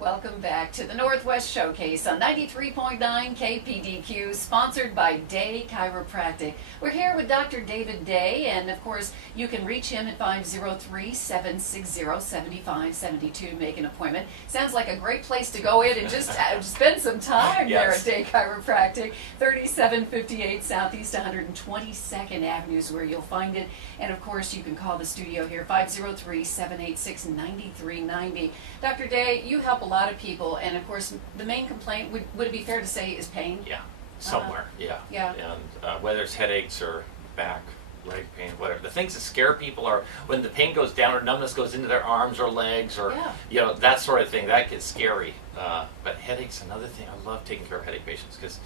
Welcome back to the Northwest Showcase on 93.9 KPDQ, sponsored by Day Chiropractic. We're here with Dr. David Day, and of course, you can reach him at 503-760-7572 to make an appointment. Sounds like a great place to go in and just spend some time there at Day Chiropractic. 3758 Southeast 122nd Avenue is where you'll find it. And of course, you can call the studio here, 503-786-9390. Dr. Day, you help a lot of people, and of course the main complaint, would it be fair to say, is pain? Yeah, somewhere. Yeah. And whether it's headaches or back, leg pain, whatever. The things that scare people are when the pain goes down or numbness goes into their arms or legs or that sort of thing. That gets scary. But headaches, another thing. I love taking care of headache patients because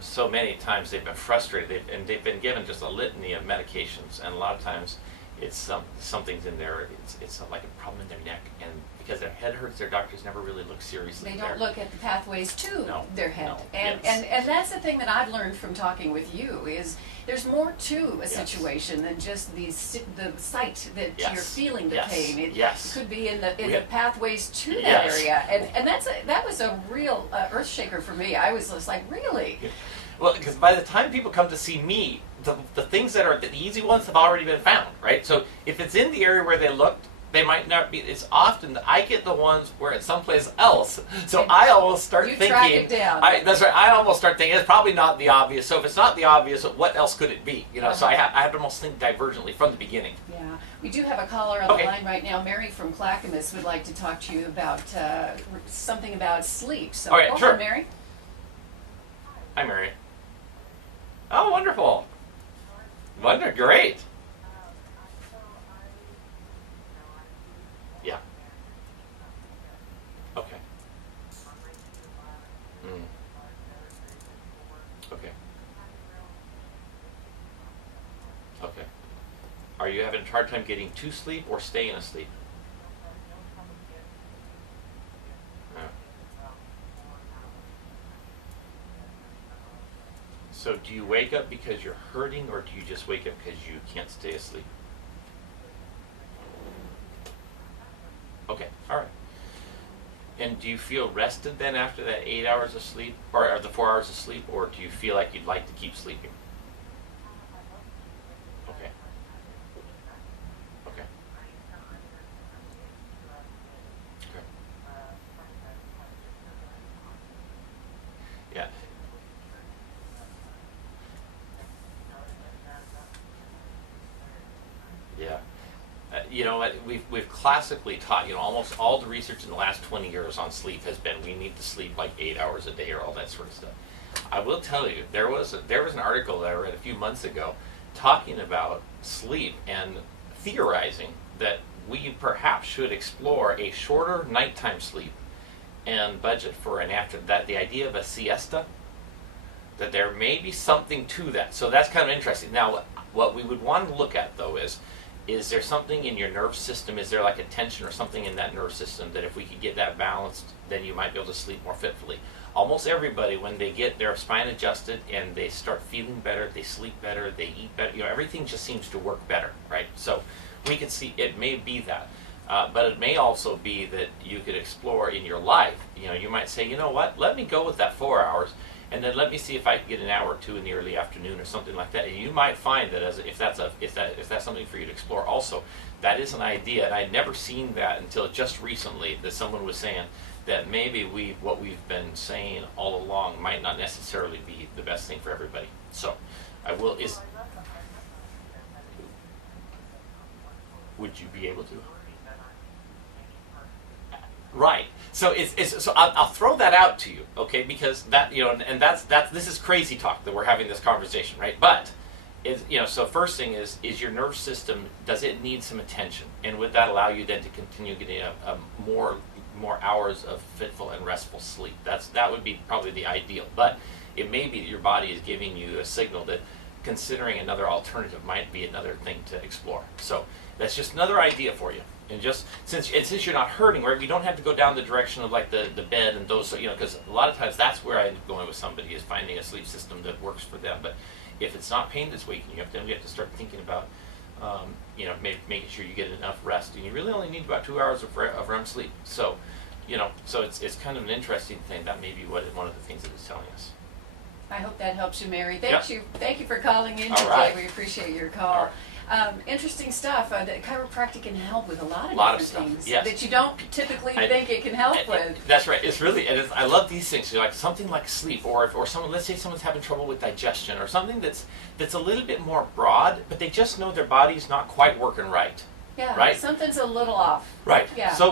so many times they've been frustrated and they've been given just a litany of medications, and a lot of times it's something's in there. It's like a problem in their neck, and because their head hurts, their doctors never really look seriously. They don't look at the pathways to their head. No. And that's the thing that I've learned from talking with you is there's more to a situation than just the site that you're feeling the pain. It could be in the pathways to that area. And that was a real earth shaker for me. I was just like, really? Well, because by the time people come to see me, the things that are the easy ones have already been found, right? So if it's in the area where they looked, they might not be. It's often that I get the ones where it's someplace else. So I almost start thinking. Track it down. That's right. I almost start thinking it's probably not the obvious. So if it's not the obvious, what else could it be? So I have to almost think divergently from the beginning. Yeah, we do have a caller on the line right now. Mary from Clackamas would like to talk to you about something about sleep. So go ahead, Mary. Hi, Mary. Oh, wonderful. Great. Yeah. Okay. Okay. Okay. Are you having a hard time getting to sleep or staying asleep? So do you wake up because you're hurting, or do you just wake up because you can't stay asleep? Okay, all right. And do you feel rested then after that 8 hours of sleep, or the 4 hours of sleep, or do you feel like you'd like to keep sleeping? Okay. Okay. Okay. Yeah. Yeah. You know what, we've classically taught, almost all the research in the last 20 years on sleep has been we need to sleep like 8 hours a day or all that sort of stuff. I will tell you, there was an article that I read a few months ago talking about sleep and theorizing that we perhaps should explore a shorter nighttime sleep and budget for an after that, the idea of a siesta, that there may be something to that. So that's kind of interesting. Now, what we would want to look at, though, is there something in your nerve system? Is there like a tension or something in that nerve system that if we could get that balanced, then you might be able to sleep more fitfully? Almost everybody, when they get their spine adjusted and they start feeling better, they sleep better, they eat better, everything just seems to work better, right? So we can see it may be that. But it may also be that you could explore in your life. You might say, you know what, let me go with that 4 hours, and then let me see if I can get an hour or two in the early afternoon or something like that. And you might find that if that's something for you to explore also, that is an idea. And I'd never seen that until just recently, that someone was saying that maybe what we've been saying all along might not necessarily be the best thing for everybody. So would you be able to? Right. So so I'll throw that out to you, okay? Because that and this is crazy talk that we're having this conversation, right? But so first thing is your nerve system, does it need some attention, and would that allow you then to continue getting a more hours of fitful and restful sleep? That would be probably the ideal. But it may be that your body is giving you a signal that considering another alternative might be another thing to explore. So that's just another idea for you. And just since you're not hurting, right, you don't have to go down the direction of like the bed and those, because a lot of times that's where I end up going with somebody, is finding a sleep system that works for them. But if it's not pain that's waking you up, then we have to start thinking about, making sure you get enough rest. And you really only need about 2 hours of REM sleep. So, So it's kind of an interesting thing. That may be one of the things that it's telling us. I hope that helps you, Mary. Yep. Thank you for calling in All today. right. We appreciate your call. All right. Interesting stuff. The chiropractic can help with a lot of different things yes. that you don't typically think it can help with. That's right. It's really, and I love these things. Like something like sleep, or someone. Let's say someone's having trouble with digestion, or something that's a little bit more broad, but they just know their body's not quite working right. Yeah, right? Something's a little off. Right. Yeah. So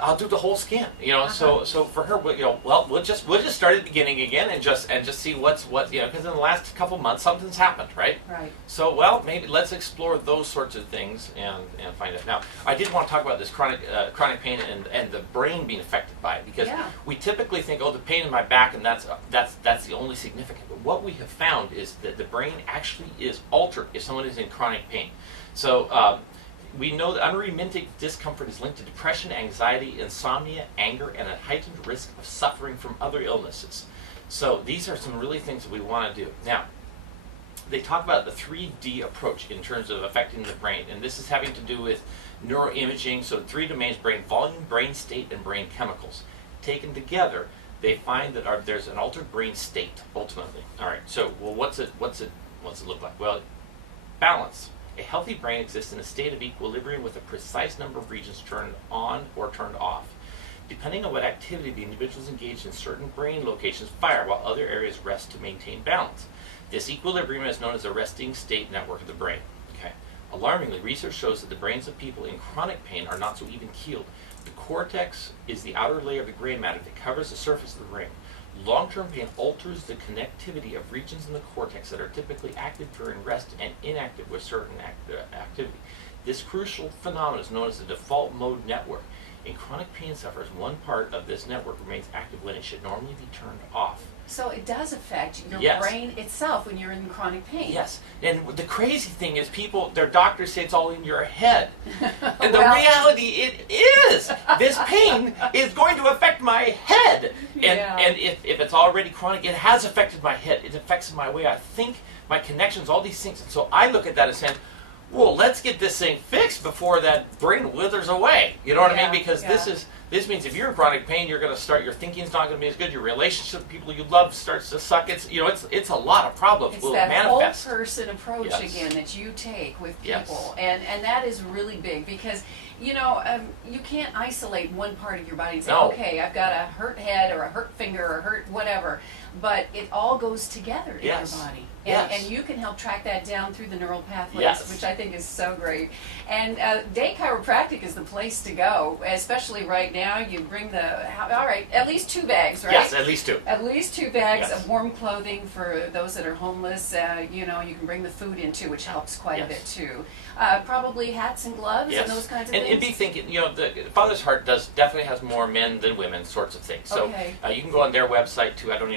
I'll do the whole scan. So for her, we'll just start at the beginning again and just see what's because in the last couple months something's happened, right? Right. So maybe let's explore those sorts of things and find out. Now, I did want to talk about this chronic pain and the brain being affected by it, because we typically think, the pain in my back, and that's the only significant. But what we have found is that the brain actually is altered if someone is in chronic pain. So we know that unremitting discomfort is linked to depression, anxiety, insomnia, anger, and a heightened risk of suffering from other illnesses. So these are some really things that we want to do. Now, they talk about the 3D approach in terms of affecting the brain, and this is having to do with neuroimaging, so 3 domains: brain volume, brain state, and brain chemicals. Taken together, they find that there's an altered brain state, ultimately. All right, so, what's it look like? Well, balance. A healthy brain exists in a state of equilibrium with a precise number of regions turned on or turned off. Depending on what activity the individual is engaged in, certain brain locations fire while other areas rest to maintain balance. This equilibrium is known as the resting state network of the brain. Okay. Alarmingly, research shows that the brains of people in chronic pain are not so even-keeled. The cortex is the outer layer of the gray matter that covers the surface of the brain. Long-term pain alters the connectivity of regions in the cortex that are typically active during rest and inactive with certain activity. This crucial phenomenon is known as the default mode network. In chronic pain sufferers, one part of this network remains active when it should normally be turned off. So it does affect your Yes. brain itself when you're in chronic pain. Yes, and the crazy thing is their doctors say it's all in your head. And the Well, reality, it is. This pain is going to affect my head. And if it's already chronic, it has affected my head. It affects my way I think, my connections, all these things. And so I look at that as saying, well, let's get this thing fixed before that brain withers away. You know what I mean? Because this means if you're in chronic pain, you're going to start, your thinking's not going to be as good, your relationship with people you love starts to suck. It's a lot of problems it's will that manifest. whole person approach again that you take with people, Yes. and that is really big, because you can't isolate one part of your body and say, No. okay, I've got a hurt head or a hurt finger or a hurt whatever, but it all goes together in Yes. your body. Yes. And you can help track that down through the neural pathways, Yes. which I think is so great. And Day Chiropractic is the place to go, especially right now. You bring at least 2 bags, right? Yes, at least 2. At least 2 bags Yes. of warm clothing for those that are homeless. You can bring the food in too, which helps quite a bit too. Probably hats and gloves and those kinds of things. And be thinking, the Father's Heart definitely has more men than women sorts of things. So you can go on their website too. I don't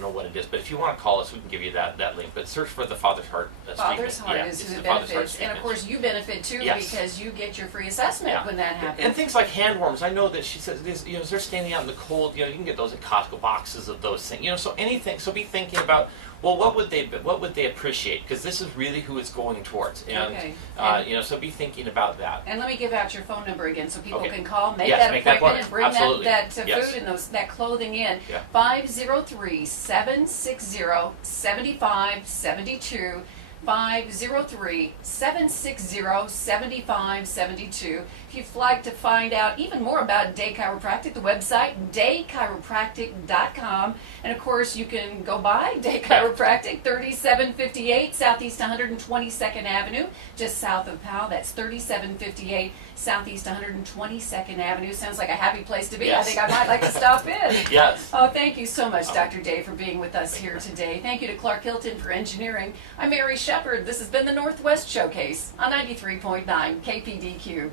know what it is, but if you want to call us, we can give you that link. But search for the Father's Heart. Father's Heart is who benefits, and of course you benefit too because you get your free assessment when that happens. And things like hand warmers. I know that she says this. As they're standing out in the cold, you can get those at Costco, boxes of those things. So anything. So be thinking about, well, what would they appreciate? Because this is really who it's going towards, and so be thinking about that. And let me give out your phone number again so people can call, make Yes, that make that appointment, and bring Absolutely. that Yes. food and that clothing in. Yeah. 503-760-7572. 503-760-7572. If you'd like to find out even more about Day Chiropractic, the website, daychiropractic.com. And of course, you can go by Day Chiropractic, 3758 Southeast 122nd Avenue, just south of Powell. That's 3758 Southeast 122nd Avenue. Sounds like a happy place to be. Yes. I think I might like to stop in. Yes. Oh, thank you so much, Dr. Day, for being with us here today. Thank you to Clark Hilton for engineering. I'm Mary Shepard. This has been the Northwest Showcase on 93.9 KPDQ.